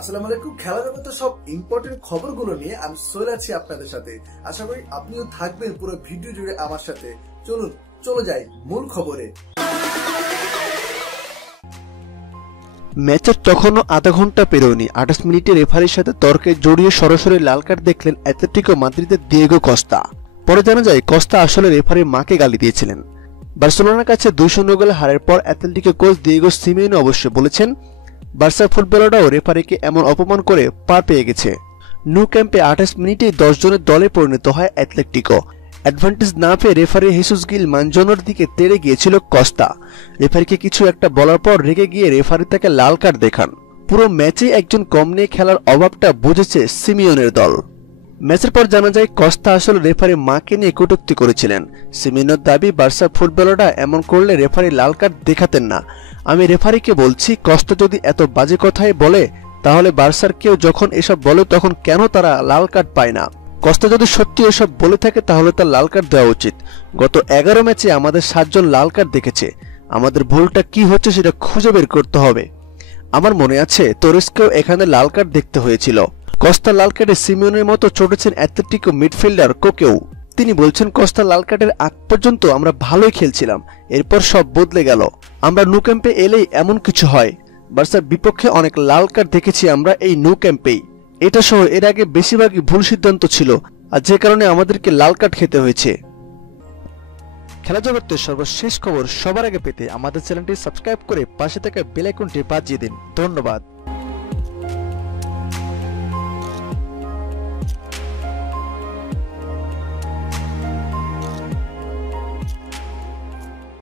আসসালামু আলাইকুম খেলা জগতের সব ইম্পর্টেন্ট খবরগুলো নিয়ে আমি চলে আছি আপনাদের সাথে। আশা করি আপনিও থাকবেন পুরো ভিডিও জুড়ে আমার সাথে। চলুন, চলে যাই মূল খবরে। ম্যাচের তখনও আধা ঘণ্টা পেরোয়নি। আঠাশ মিনিটে রেফারির সাথে তর্কে জড়িয়ে সরাসরি লাল কার্ড দেখলেন অ্যাথলেটিকো মাদ্রিদের দিয়েগো কস্তা। পরে জানা যায়, কস্তা আসলে রেফারির মাকে গালি দিয়েছিলেন। বার্সেলোনার কাছে দুই শূন্য গোলে হারের পর অ্যাথলেটিকো কোচ দিয়েগো সিমিওনো অবশ্য বলেছেন বার্সা ফুটবলাররাও রেফারিকে এমন অপমান করে পার পেয়ে গেছে। নু ক্যাম্পে আঠাশ মিনিটে দশ জনের দলে পরিণত হয় অ্যাথলেটিকো অ্যাডভান্টেজ না পেয়ে রেফারি হেসুস গিল মানজনের দিকে তেড়ে গিয়েছিল কস্তা। রেফারিকে কিছু একটা বলার পর রেগে গিয়ে রেফারি তাকে লাল কার্ড দেখান। পুরো ম্যাচে একজন কম নিয়ে খেলার অভাবটা বুঝেছে সিমিয়নের দল। ম্যাচের পর জানা যায়, কস্তা আসলে রেফারি মাকে নিয়ে কটূক্তি করেছিলেন। সিমিনোর দাবি, বার্সা ফুটবলাররা এমন করলে রেফারি লাল কার্ড দেখাতেন না। আমি রেফারিকে বলছি, কস্তা যদি এত বাজে কথাই বলে, তাহলে বার্সার কেউ যখন এসব বলে, তখন কেন তারা লাল কার্ড পায় না? কস্তা যদি সত্যি এসব বলে থাকে, তাহলে তার লাল কার্ড দেওয়া উচিত। গত এগারো ম্যাচে আমাদের সাতজন লাল কার্ড দেখেছে। আমাদের ভুলটা কি হচ্ছে সেটা খুঁজে বের করতে হবে। আমার মনে আছে, তোরেসকেও এখানে লাল কার্ড দেখতে হয়েছিল। কস্তা লাল কার্ডে সিমিয়নের মতো চটেছেন অ্যাথলেটিকো মিডফিল্ডার কোকেও। তিনি বলছেন, কস্তা লাল কার্ডের আগ পর্যন্ত আমরা ভালোই খেলছিলাম। এরপর সব বদলে গেল। আমরা নু ক্যাম্পে এলেই এমন কিছু হয়। বার্সার বিপক্ষে অনেক লাল কার্ড দেখেছি আমরা এই নু ক্যাম্পেই। এটা সহ এর আগে বেশিরভাগই ভুল সিদ্ধান্ত ছিল, আর যে কারণে আমাদেরকে লাল কার্ড খেতে হয়েছে। খেলা জগতের সর্বশেষ খবর সবার আগে পেতে আমাদের চ্যানেলটি সাবস্ক্রাইব করে পাশে থাকা বেল আইকনটি বাজিয়ে দিন। ধন্যবাদ।